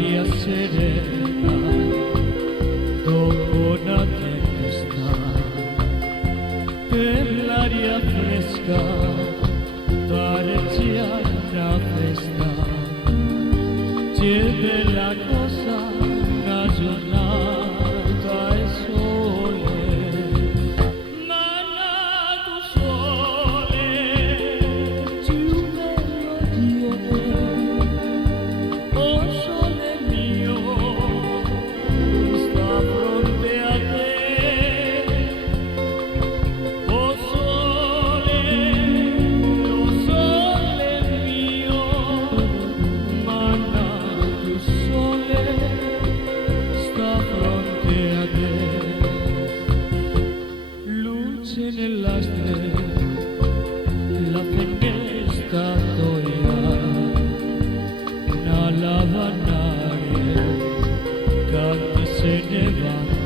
Nell'aria serena dopo una tempesta, nell'aria fresca parecchia una festa, c'è bella cosa, una giornata e sole, manna tu sole, più bello tiene. Oh sole mio, sta fronte a te. Oh sole mio, manna tu sole, sta fronte a te. Luce nella stella, la finestra toia. La lavanaria canta se ne va.